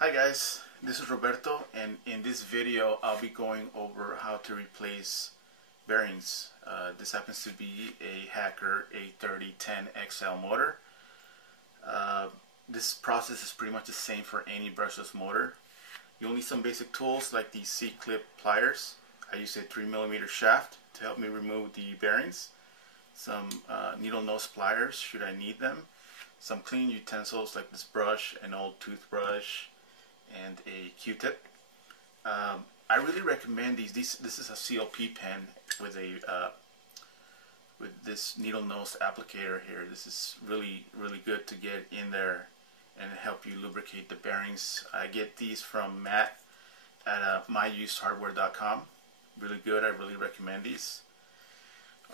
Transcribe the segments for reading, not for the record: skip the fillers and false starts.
Hi guys, this is Roberto, and in this video I'll be going over how to replace bearings. This happens to be a Hacker A30XL motor. This process is pretty much the same for any brushless motor. You'll need some basic tools like these C-clip pliers. I use a 3mm shaft to help me remove the bearings. Some needle nose pliers should I need them. Some cleaning utensils like this brush, an old toothbrush, and a Q-tip. I really recommend these. This is a CLP pen with a with this needle nose applicator here. This is really good to get in there and help you lubricate the bearings. I get these from Matt at myusedhardware.com. Really good. I really recommend these.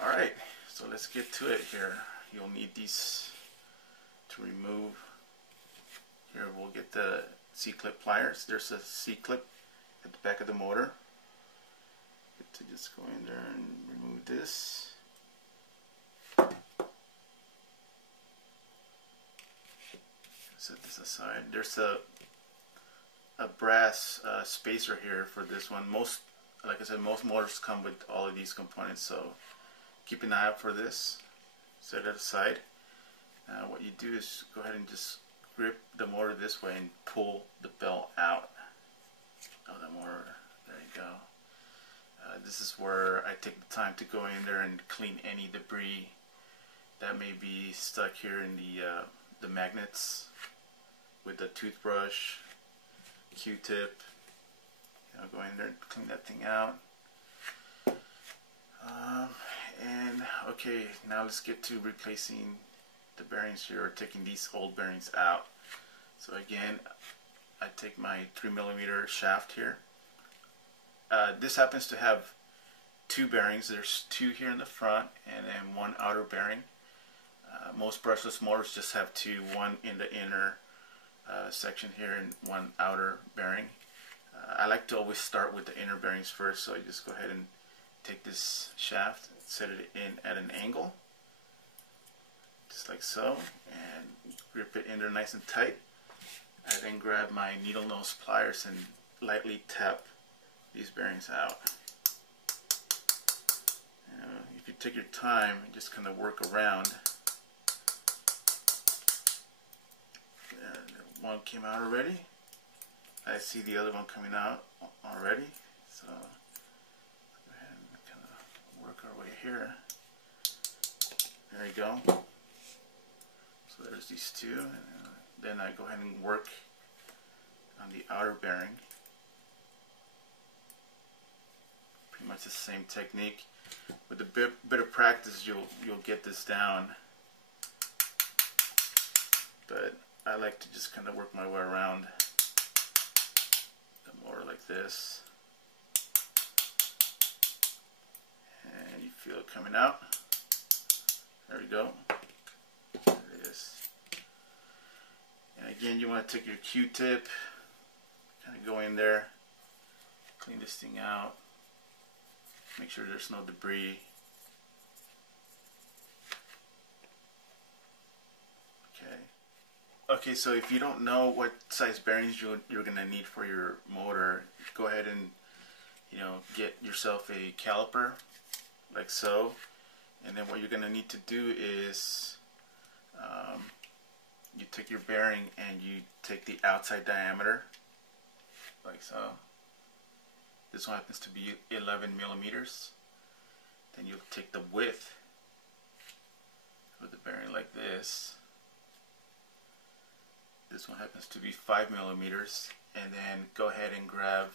Alright, so let's get to it here. You'll need these to remove. Here we'll get the C-clip pliers. There's a C-clip at the back of the motor. Get to just go in there and remove this. Set this aside. There's a brass spacer here for this one. Like I said, most motors come with all of these components, so keep an eye out for this. Set it aside. What you do is go ahead and just grip the motor this way and pull the belt out of the motor. There you go. This is where I take the time to go in there and clean any debris that may be stuck here in the magnets with the toothbrush, Q-tip. Go in there and clean that thing out. And okay, now let's get to replacing the bearings here, or taking these old bearings out. So again, I take my 3mm shaft here. This happens to have two bearings. There's two here in the front and then one outer bearing. Most brushless motors just have two, one in the inner section here and one outer bearing. I like to always start with the inner bearings first, so I just go ahead and take this shaft, set it in at an angle, just like so, and grip it in there nice and tight. I then grab my needle nose pliers and lightly tap these bearings out. If you take your time and just kind of work around. One came out already. I see the other one coming out already. So go ahead and kind of work our way here. There you go. So there's these two, and then I go ahead and work on the outer bearing. Pretty much the same technique. With a bit of practice, you'll get this down. But I like to just kind of work my way around the motor like this, and you feel it coming out. There we go. There it is. And again, you want to take your Q-tip, kind of go in there, clean this thing out, make sure there's no debris. Okay, so if you don't know what size bearings you're going to need for your motor, go ahead and get yourself a caliper like so. And then what you're going to need to do is you take your bearing and you take the outside diameter like so. This one happens to be 11mm. Then you'll take the width of the bearing like this. This one happens to be 5mm, and then go ahead and grab.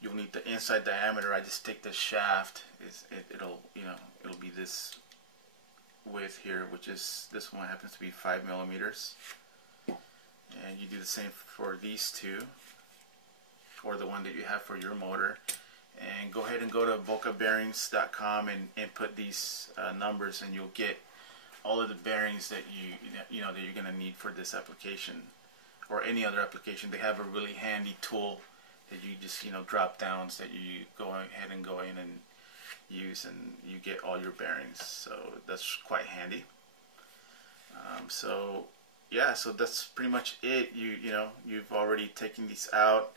You'll need the inside diameter. I just take the shaft. It'll be this width here, which is, this one happens to be 5mm, and you do the same for these two, or the one that you have for your motor. And go ahead and go to bocabearings.com and input these numbers, and you'll get all of the bearings that that you're going to need for this application or any other application. They have a really handy tool that you just drop downs that you go ahead and go in and use, and you get all your bearings. So that's quite handy. So yeah, so that's pretty much it. You know, you've already taken these out.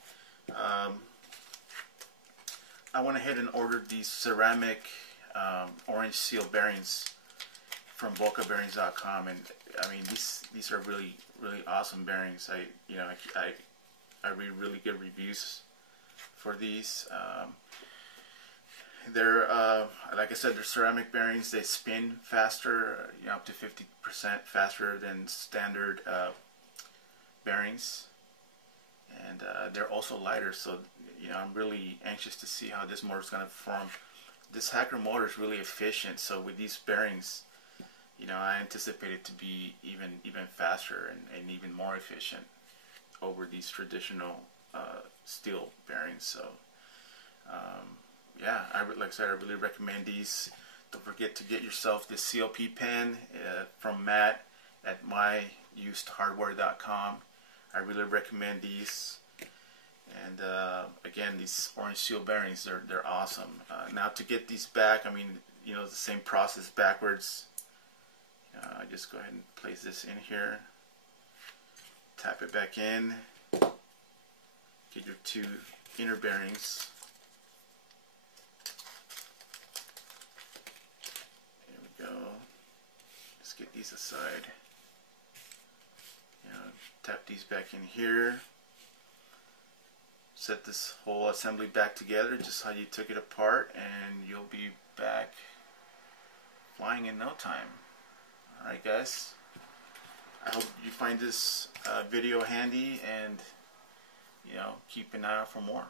I went ahead and ordered these ceramic orange seal bearings from BocaBearings.com, and I mean these are really awesome bearings. I read really good reviews for these. They're like I said, they're ceramic bearings. They spin faster, you know, up to 50% faster than standard bearings, and they're also lighter. So you know, I'm really anxious to see how this motor is going to perform. This Hacker motor is really efficient. So with these bearings, you know, I anticipate it to be even faster and even more efficient over these traditional steel bearings. So yeah, like I said, I really recommend these. Don't forget to get yourself this CLP pen from Matt at myusedhardware.com. I really recommend these. And again, these orange seal bearings, they're awesome. Now to get these back, I mean, you know, it's the same process backwards. I just go ahead and place this in here, tap it back in, get your two inner bearings. There we go. Let's get these aside. You know, tap these back in here. Set this whole assembly back together just how you took it apart, and you'll be back flying in no time. Alright guys, I hope you find this video handy, and you know, keep an eye out for more.